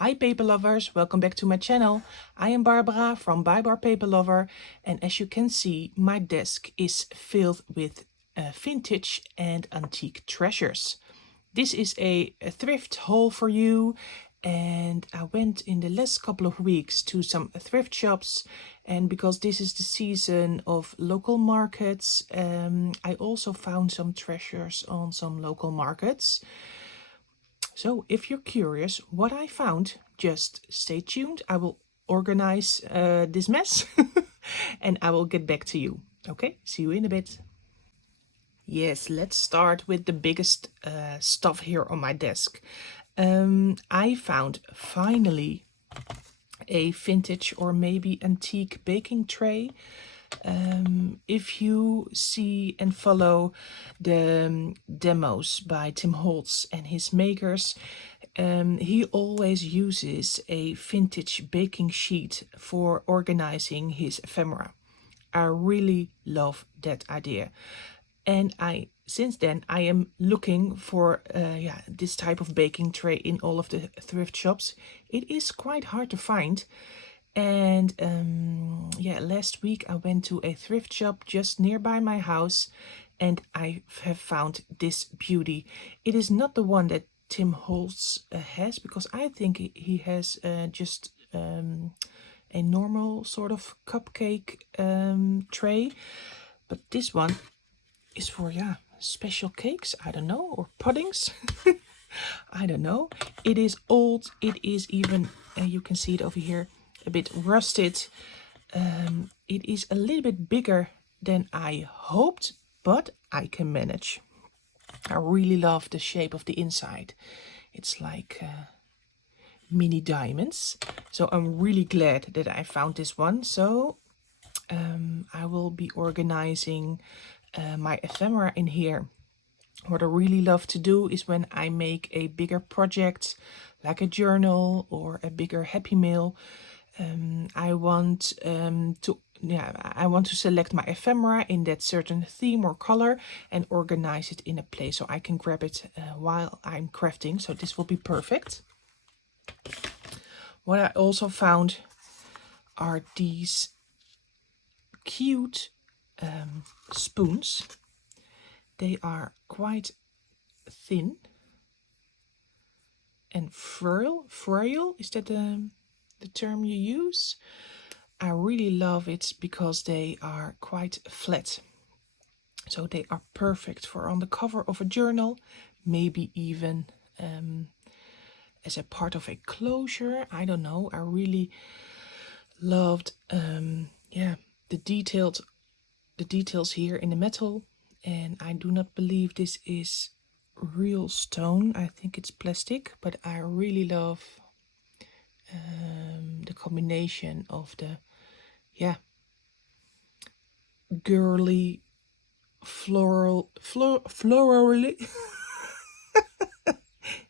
Hi paper lovers, welcome back to my channel. I am Barbara from Buy Bar Paper Lover, and as you can see, my desk is filled with vintage and antique treasures. This is a thrift haul for you, and I went in the last couple of weeks to some thrift shops, and because this is the season of local markets, I also found some treasures on some local markets. So if you're curious what I found, just stay tuned. I will organize this mess and I will get back to you. Okay, see you in a bit. Yes, let's start with the biggest stuff here on my desk. I found finally a vintage or maybe antique baking tray. If you see and follow the demos by Tim Holtz and his makers, he always uses a vintage baking sheet for organizing his ephemera. I really love that idea. And since then I am looking for this type of baking tray in all of the thrift shops. It is quite hard to find. And last week I went to a thrift shop just nearby my house and I have found this beauty. It is not the one that Tim Holtz has, because I think he has just a normal sort of cupcake tray. But this one is for, special cakes, I don't know, or puddings. I don't know. It is old. It is even, you can see it over here, a bit rusted. It is a little bit bigger than I hoped, but I can manage. I really love the shape of the inside. It's like mini diamonds. So I'm really glad that I found this one. So I will be organizing my ephemera in here. What I really love to do is when I make a bigger project, like a journal or a bigger happy mail, I want to select my ephemera in that certain theme or color and organize it in a place so I can grab it while I'm crafting. So this will be perfect. What I also found are these cute spoons. They are quite thin and frail. Is that the term you use? I really love it because they are quite flat. So they are perfect for on the cover of a journal, maybe even as a part of a closure. I don't know. I really loved the details here in the metal. And I do not believe this is real stone. I think it's plastic, but I really love the combination of the girly florally.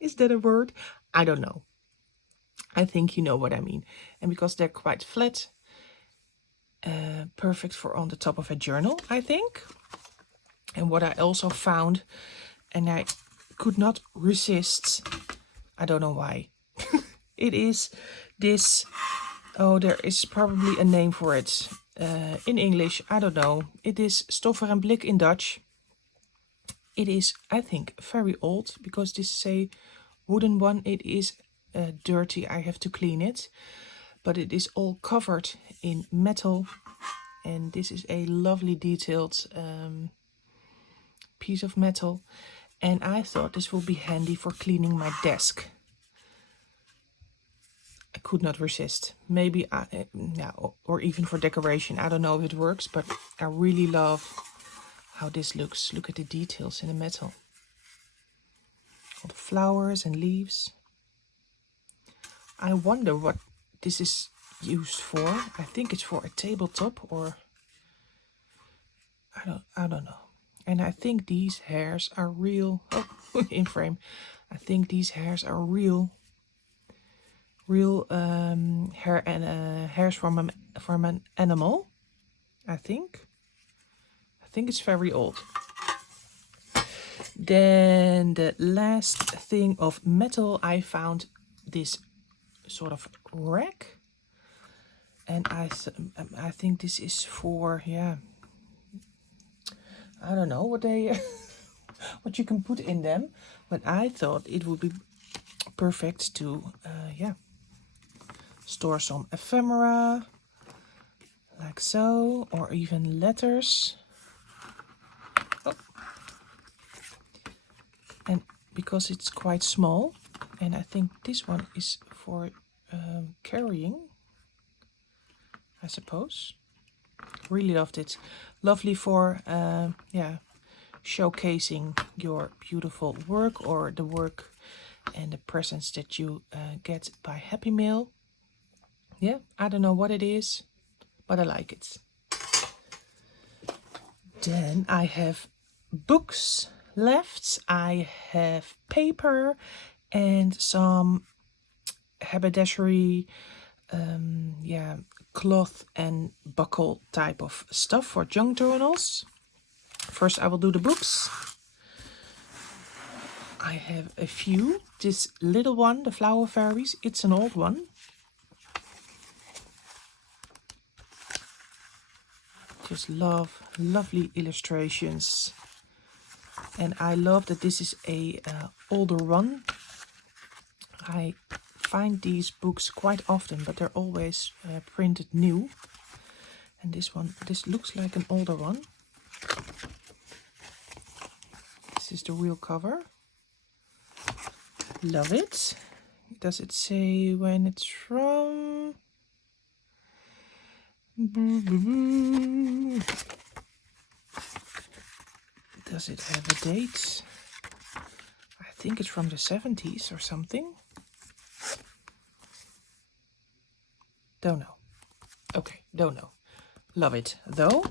Is that a word? I don't know. I think you know what I mean. And because they're quite flat, perfect for on the top of a journal, I think. And what I also found, and I could not resist, I don't know why, it is this, there is probably a name for it in English, I don't know. It is stoffer en blik in Dutch. It is, I think, very old, because this is a wooden one. It is dirty, I have to clean it, but it is all covered in metal, and this is a lovely detailed piece of metal, and I thought this will be handy for cleaning my desk. I could not resist. Maybe or even for decoration. I don't know if it works, but I really love how this looks. Look at the details in the metal. All the flowers and leaves. I wonder what this is used for. I think it's for a tabletop, or I don't know. And I think these hairs are real. Oh, in frame. I think these hairs are real hair and hairs from an animal. I think it's very old. Then the last thing of metal, I found this sort of rack. And I think this is for, yeah, I don't know what they what you can put in them, but I thought it would be perfect to yeah, store some ephemera like so, or even letters. Oh. And because it's quite small, and I think this one is for carrying, I suppose. Really loved it. Lovely for yeah, showcasing your beautiful work, or the work and the presents that you get by Happy Mail. Yeah, I don't know what it is, but I like it. Then I have books left. I have paper and some haberdashery, yeah, cloth and buckle type of stuff for junk journals. First I will do the books. I have a few. This little one, the Flower Fairies, it's an old one. Just love lovely illustrations. And I love that this is a older one. I find these books quite often, but they're always printed new. And this one, this looks like an older one. This is the real cover. Love it. Does it say when it's from? Does it have a date? I think it's from the 70s or something. Don't know. Okay, don't know. Love it though.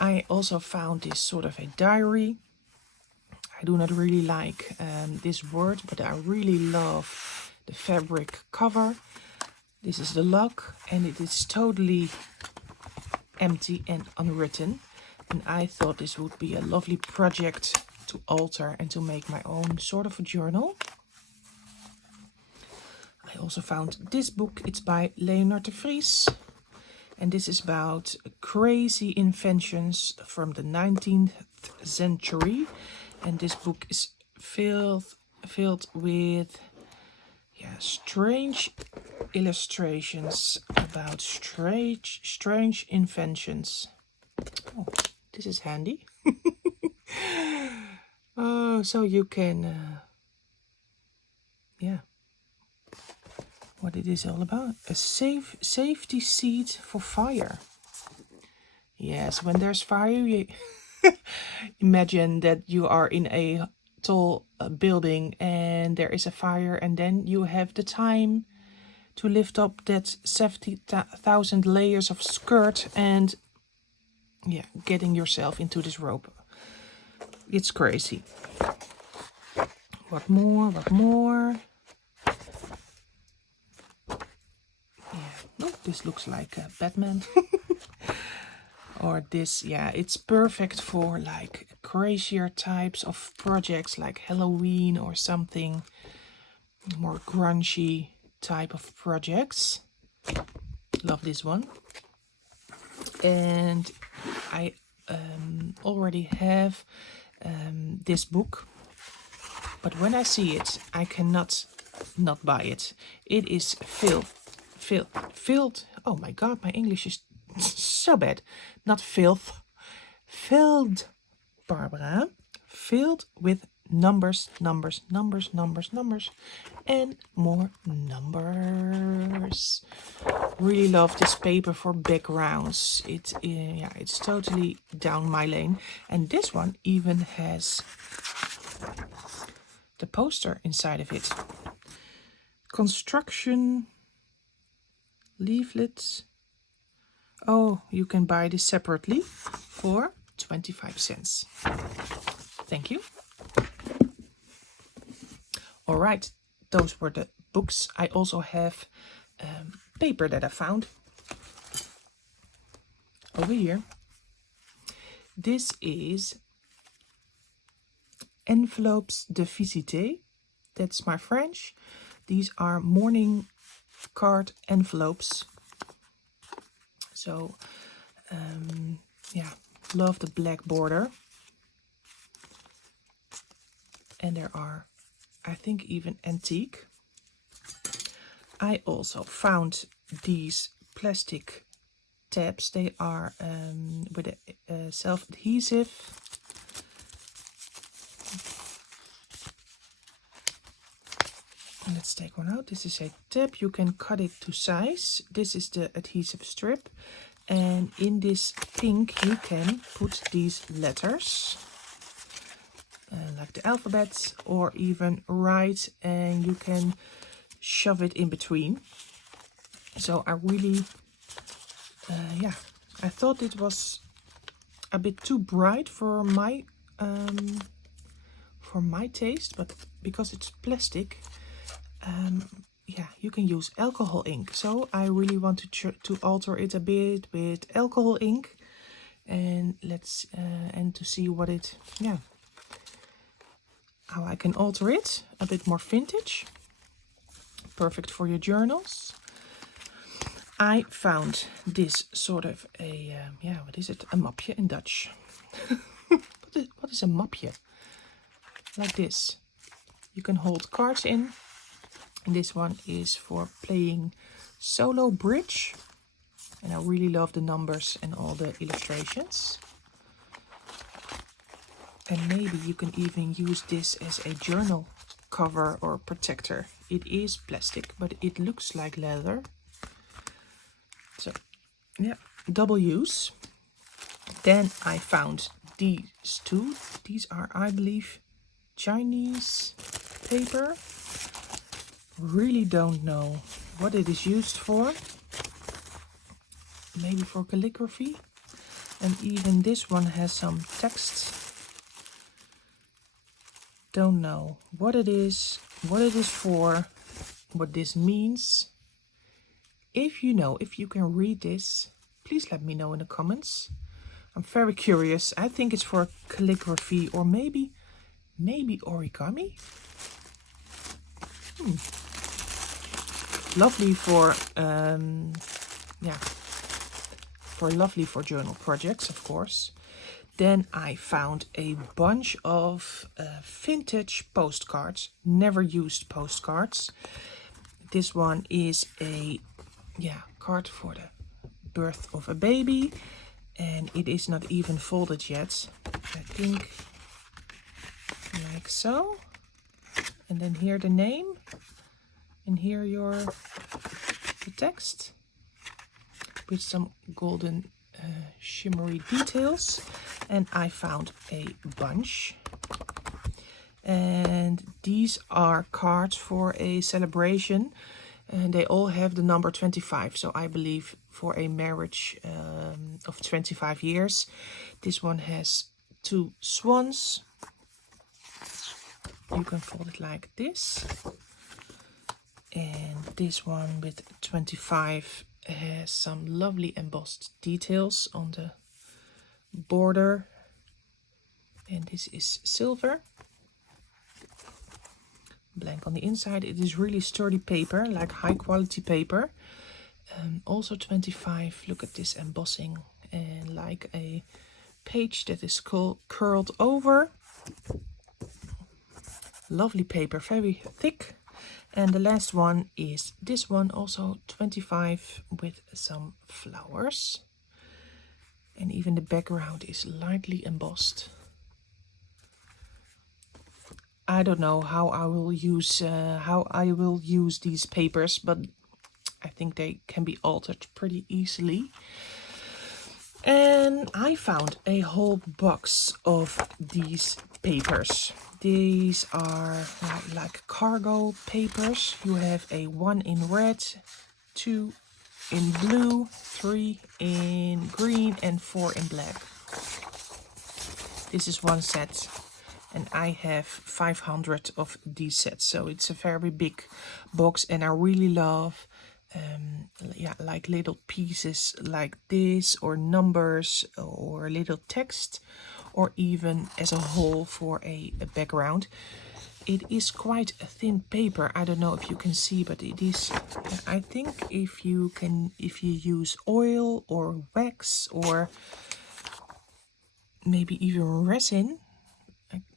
I also found this sort of a diary. I do not really like this word, but I really love the fabric cover. This is the lock, and it is totally empty and unwritten. And I thought this would be a lovely project to alter and to make my own sort of a journal. I also found this book. It's by Leonard de Vries. And this is about crazy inventions from the 19th century. And this book is filled with, yeah, strange illustrations about strange inventions. Oh, this is handy. Oh, so you can, yeah, what it is all about. A safety seat for fire. Yes, when there's fire, you imagine that you are in a tall building and there is a fire, and then you have the time to lift up that 70,000 layers of skirt and, yeah, getting yourself into this rope. It's crazy. What more? What more? Yeah. Oh, this looks like Batman. Or this, yeah, it's perfect for like crazier types of projects like Halloween or something more grungy type of projects. Love this one. And I already have this book, but when I see it, I cannot not buy it. It is filled. Oh my god, my English is so bad. Not filth, filled, Barbara. Filled with numbers, and more numbers. Really love this paper for backgrounds. Yeah, it's totally down my lane. And this one even has the poster inside of it. Construction leaflets. Oh, you can buy this separately for 25 cents. Thank you. All right, those were the books. I also have paper that I found over here. This is envelopes de visite. That's my French. These are morning card envelopes. So yeah, love the black border. And there are, I think, even antique. I also found these plastic tabs. They are with a self-adhesive. Let's take one out. This is a tab. You can cut it to size. This is the adhesive strip. And in this pink you can put these letters. Like the alphabet, or even write, and you can shove it in between. So I really, yeah, I thought it was a bit too bright for my taste, but because it's plastic, yeah, you can use alcohol ink. So I really want to alter it a bit with alcohol ink, and let's and to see what it, yeah, how I can alter it a bit more vintage. Perfect for your journals. I found this sort of a, yeah, what is it? A mapje in Dutch. What is a mapje? Like this. You can hold cards in. And this one is for playing solo bridge. And I really love the numbers and all the illustrations. And maybe you can even use this as a journal cover or protector. It is plastic, but it looks like leather. So, yeah, double use. Then I found these two. These are, I believe, Chinese paper. Really don't know what it is used for. Maybe for calligraphy. And even this one has some text. Don't know what it is for, what this means. If you know, if you can read this, please let me know in the comments. I'm very curious. I think it's for calligraphy, or maybe origami. Lovely for yeah, lovely for journal projects, of course. Then I found a bunch of vintage postcards, never used postcards. This one is a, yeah, card for the birth of a baby, and it is not even folded yet. I think like so. And then here the name, and here the text with some golden shimmery details. And I found a bunch, and these are cards for a celebration, and they all have the number 25. So I believe for a marriage of 25 years. This one has 2 swans. You can fold it like this. And this one with 25 has some lovely embossed details on the border. And this is silver. Blank on the inside. It is really sturdy paper, like high quality paper. Also 25. Look at this embossing, and like a page that is curled over. Lovely paper, very thick. And the last one is this one, also 25, with some flowers. And even the background is lightly embossed. I don't know how I will use these papers, but I think they can be altered pretty easily. And I found a whole box of these papers. These are like cargo papers. You have a 1 in red, 2 in blue, 3 in green, and 4 in black. This is one set, and I have 500 of these sets, so it's a very big box. And I really love yeah, like little pieces like this, or numbers, or little text, or even as a whole for a background. it is quite a thin paper. I don't know if you can see, but it is, I think if you use oil or wax or maybe even resin,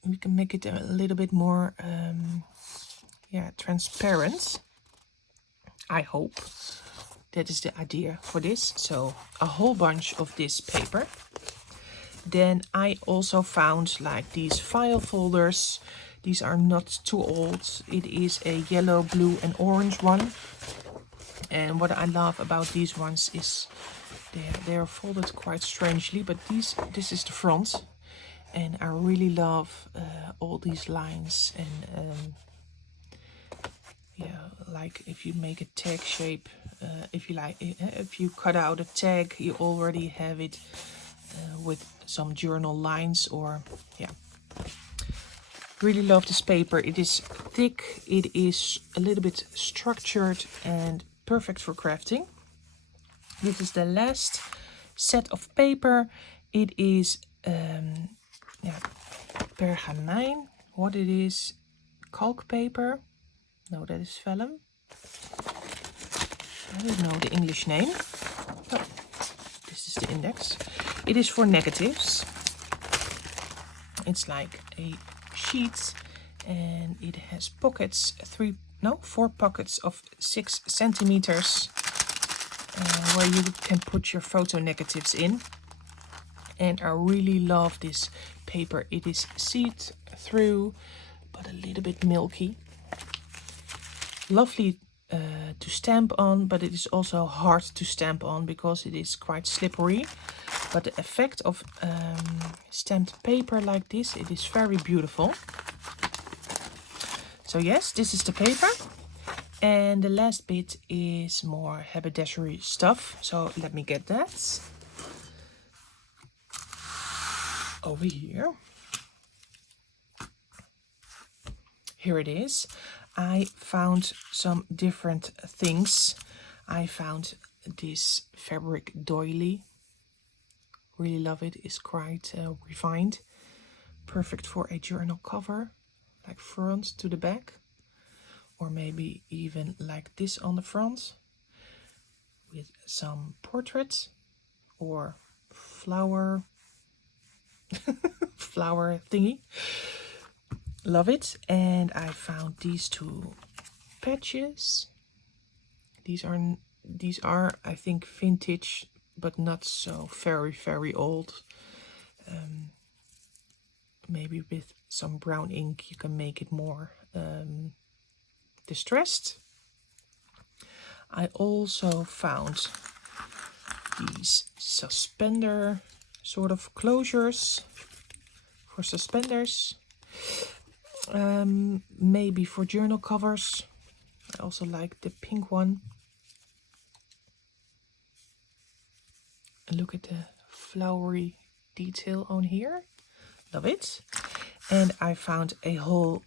we can make it a little bit more transparent. I hope that is the idea for this. So a whole bunch of this paper. Then I also found like these file folders. These are not too old. It is a yellow, blue and orange one. And what I love about these ones is they are folded quite strangely, but this is the front. And I really love all these lines and like if you make a tag shape, if you cut out a tag, you already have it with some journal lines or really love this paper. It is thick, it is a little bit structured and perfect for crafting. This is the last set of paper. It is pergamijn. What it is? Calc paper. No, that is vellum. I don't know the English name. Oh, this is the index. It is for negatives. It's like a sheet and it has pockets, 4 pockets of 6 centimeters where you can put your photo negatives in. And I really love this paper. It is see-through but a little bit milky. Lovely to stamp on, but it is also hard to stamp on because it is quite slippery. But the effect of stamped paper like this, it is very beautiful. So yes, this is the paper. And the last bit is more haberdashery stuff. So let me get that over here. Here it is. I found some different things. I found this fabric doily. Really love it. It's quite refined. Perfect for a journal cover, like front to the back. Or maybe even like this on the front with some portraits or flower thingy. Love it. And I found these 2 patches. These are I think vintage, but not so very old. Maybe with some brown ink you can make it more distressed. I also found these suspender sort of closures for suspenders. Maybe for journal covers. I also like the pink one. And look at the flowery detail on here. Love it. And I found a whole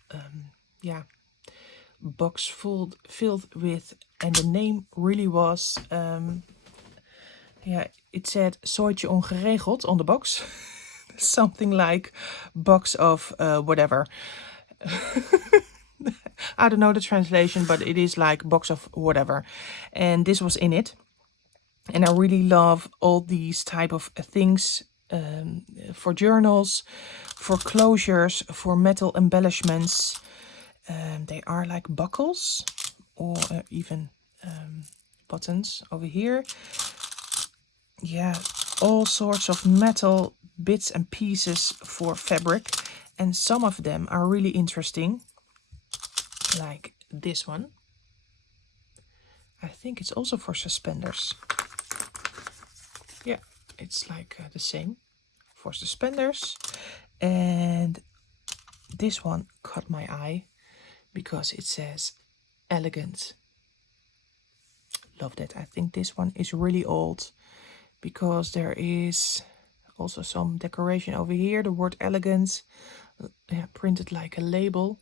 box filled with, and the name really was it said Zooitje ongeregeld on the box. Something like box of whatever. I don't know the translation, but it is like box of whatever. And this was in it. And I really love all these type of things for journals, for closures, for metal embellishments. They are like buckles or even buttons over here. Yeah, all sorts of metal bits and pieces for fabric. And some of them are really interesting. Like this one. I think it's also for suspenders. Yeah, it's like the same for suspenders. And this one caught my eye because it says elegant. Love that. I think this one is really old because there is also some decoration over here. The word elegant printed like a label.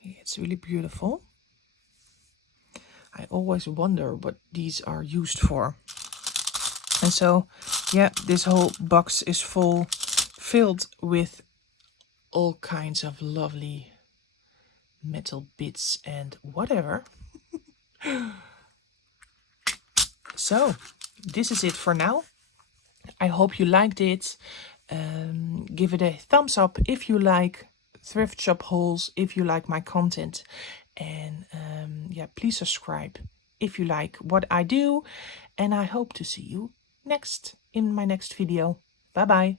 Yeah, it's really beautiful. I always wonder what these are used for. And so, yeah, this whole box is filled with all kinds of lovely metal bits and whatever. So this is it for now. I hope you liked it. Give it a thumbs up if you like thrift shop hauls, if you like my content, and yeah, please subscribe if you like what I do, and I hope to see you in my next video. Bye bye.